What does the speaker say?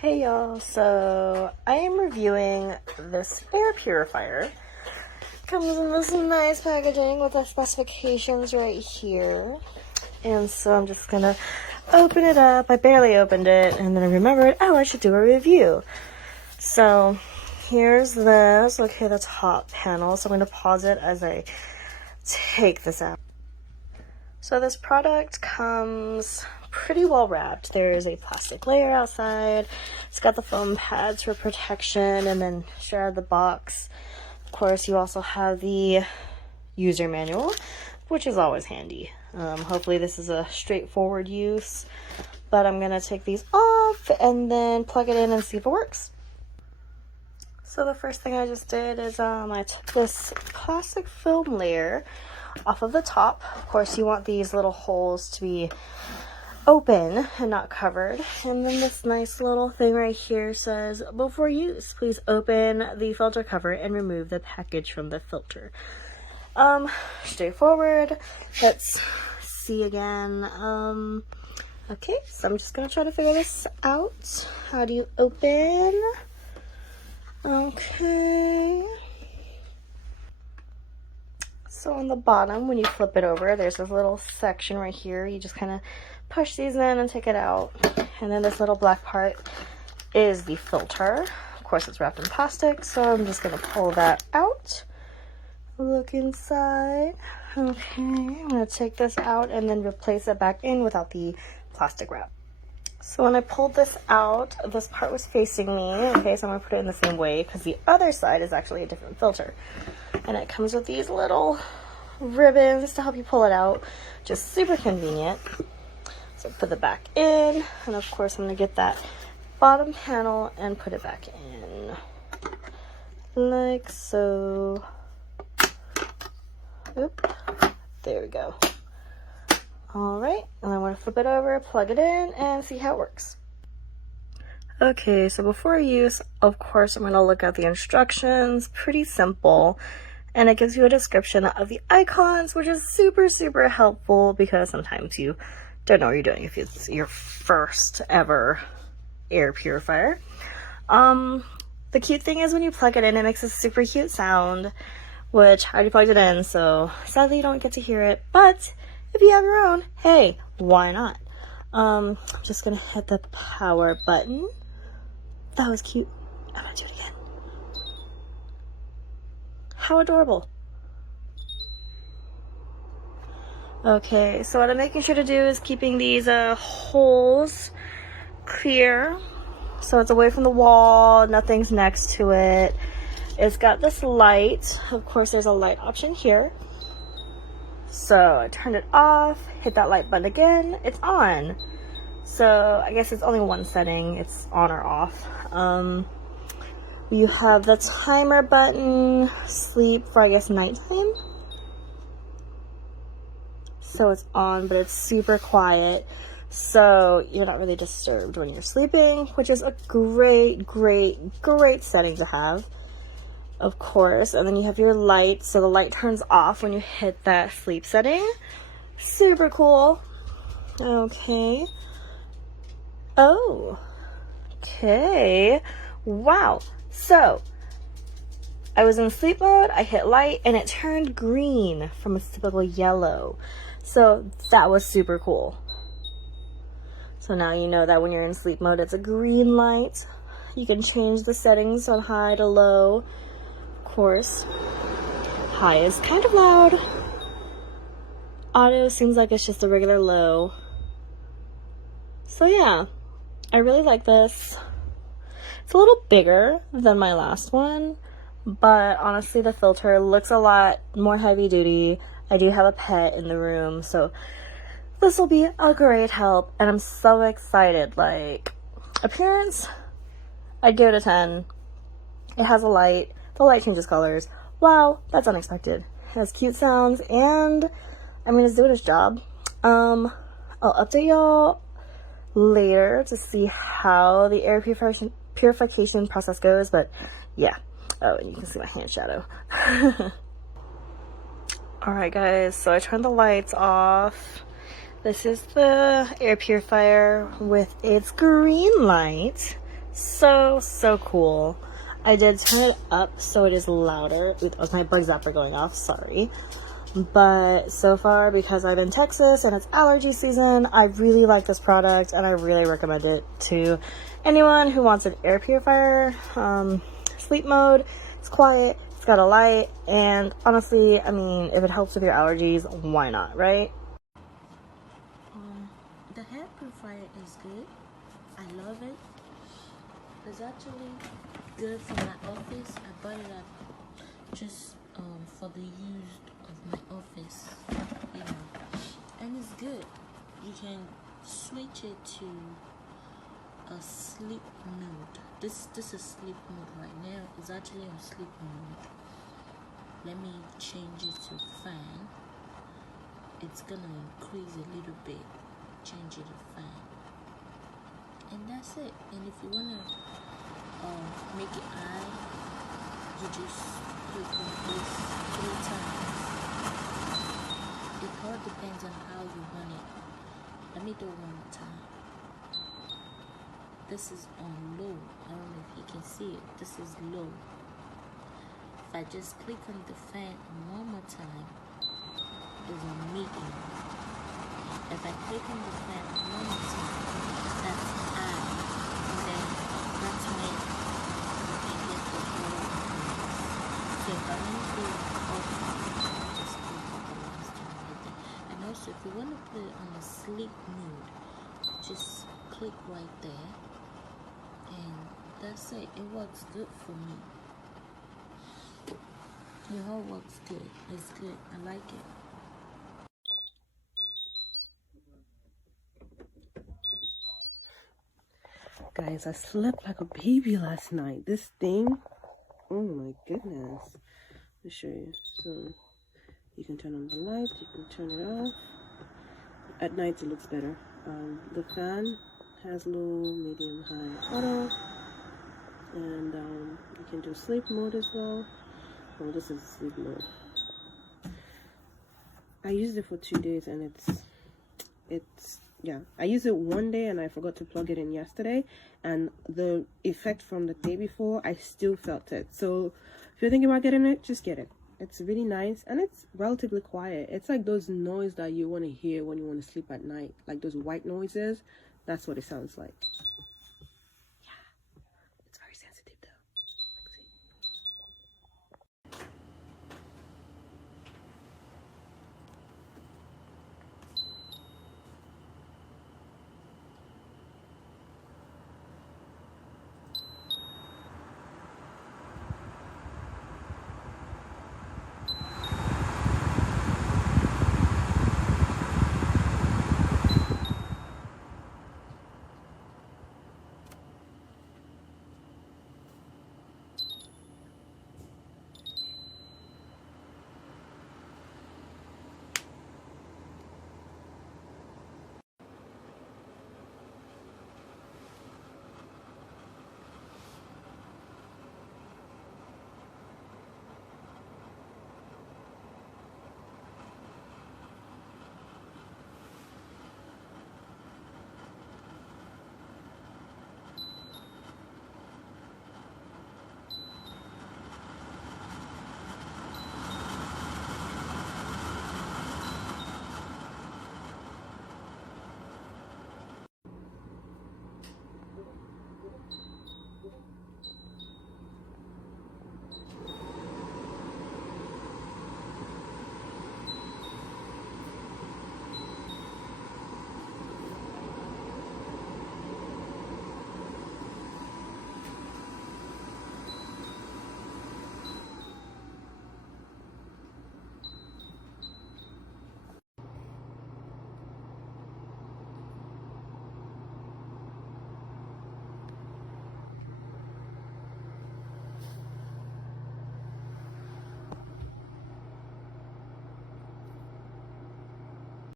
Hey y'all, so I am reviewing this air purifier. Comes in this nice packaging with the specifications right here. And so I'm just gonna open it up. I barely opened it and then I remembered, oh, I should do a review. So here's this, okay, the top panel. So I'm gonna pause it as I take this out. So this product comes pretty well wrapped. There is a plastic layer outside. It's got the foam pads for protection, and then straight out of the box, of course, you also have the user manual, which is always handy. Hopefully this is a straightforward use, but I'm gonna take these off and then plug it in and see if it works. So the first thing I just did is I took this plastic film layer off of the top. Of course, you want these little holes to be open and not covered. And then this nice little thing right here says, before use, please open the filter cover and remove the package from the filter. Straightforward. Let's see again. Okay, so I'm just gonna try to figure this out. How do you open? Okay. So on the bottom, when you flip it over, there's this little section right here. You just kind of push these in and take it out. And then this little black part is the filter. Of course, it's wrapped in plastic, so I'm just going to pull that out. Look inside. Okay, I'm going to take this out and then replace it back in without the plastic wrap. So when I pulled this out, this part was facing me. Okay, so I'm going to put it in the same way because the other side is actually a different filter. And it comes with these little ribbons to help you pull it out. Just super convenient. So put it back in. And of course, I'm going to get that bottom panel and put it back in. Like so. Oop. There we go. Alright, and I'm going to flip it over, plug it in, and see how it works. Okay, so before use, of course, I'm going to look at the instructions. Pretty simple. And it gives you a description of the icons, which is super, super helpful because sometimes you don't know what you're doing if it's your first ever air purifier. The cute thing is when you plug it in, it makes a super cute sound, which I already plugged it in, so sadly you don't get to hear it, but if you have your own, hey, why not? I'm just gonna hit the power button. That was cute. I'm gonna do it again. How adorable. Okay, so what I'm making sure to do is keeping these holes clear. So it's away from the wall, nothing's next to it. It's got this light. Of course, there's a light option here. So I turned it off, hit that light button again, it's on. So I guess it's only one setting, it's on or off. You have the timer button, sleep for I guess nighttime. So it's on, but it's super quiet. So you're not really disturbed when you're sleeping, which is a great, great, great setting to have. Of course, and then you have your light, so the light turns off when you hit that sleep setting. Super cool. Okay. Oh. Okay. Wow. So, I was in sleep mode, I hit light, and it turned green from a typical yellow. So, that was super cool. So now you know that when you're in sleep mode, it's a green light. You can change the settings on high to low. Course, high is kind of loud. Auto seems like it's just a regular low. So yeah, I really like this. It's a little bigger than my last one, but honestly the filter looks a lot more heavy duty. I do have a pet in the room, so this will be a great help, and I'm so excited. Like, appearance, I'd give it a 10. It has a light. The light changes colors. Wow, that's unexpected. It has cute sounds, and I mean, it's doing its job. I'll update y'all later to see how the air purification process goes, but yeah. Oh, and you can see my hand shadow. Alright guys, so I turned the lights off. This is the air purifier with its green light. So cool. I did turn it up so it is louder. That was my bug zapper going off, sorry. But so far, because I'm in Texas and it's allergy season, I really like this product and I really recommend it to anyone who wants an air purifier. Sleep mode, it's quiet, it's got a light, and honestly, I mean, if it helps with your allergies, why not, right? The hair purifier is good. I love it. It's actually good for my office. I bought it up just for the use of my office, you know, and it's good. You can switch it to a sleep mode. This is sleep mode right now. It's actually on sleep mode. Let me change it to fan. It's gonna increase a little bit. Change it to fan, and that's it. And if you wanna make it eye, you just click on this 3 times. It all depends on how you want it. Let me do it one more time. This is on low. I don't know if you can see it. This is low. If I just click on the fan one more time, it's on medium. If I click on the fan one more time, that's eye. And then that's when you can get the whole. So if I want to do it off, just click on the last one right there. And also, if you want to put it on a sleep mode, just click right there. And that's it. It works good for me. It all works good. It's good. I like it. Guys, I slept like a baby last night. This thing, oh my goodness. Let me show you. So you can turn on the light, you can turn it off. At night it looks better. The fan has low, medium, high, auto, and you can do sleep mode as well. Well, this is sleep mode. I used it for 2 days and yeah, I used it one day and I forgot to plug it in yesterday, and the effect from the day before, I still felt it. So if you're thinking about getting it, just get it. It's really nice and it's relatively quiet. It's like those noise that you want to hear when you want to sleep at night, like those white noises. That's what it sounds like.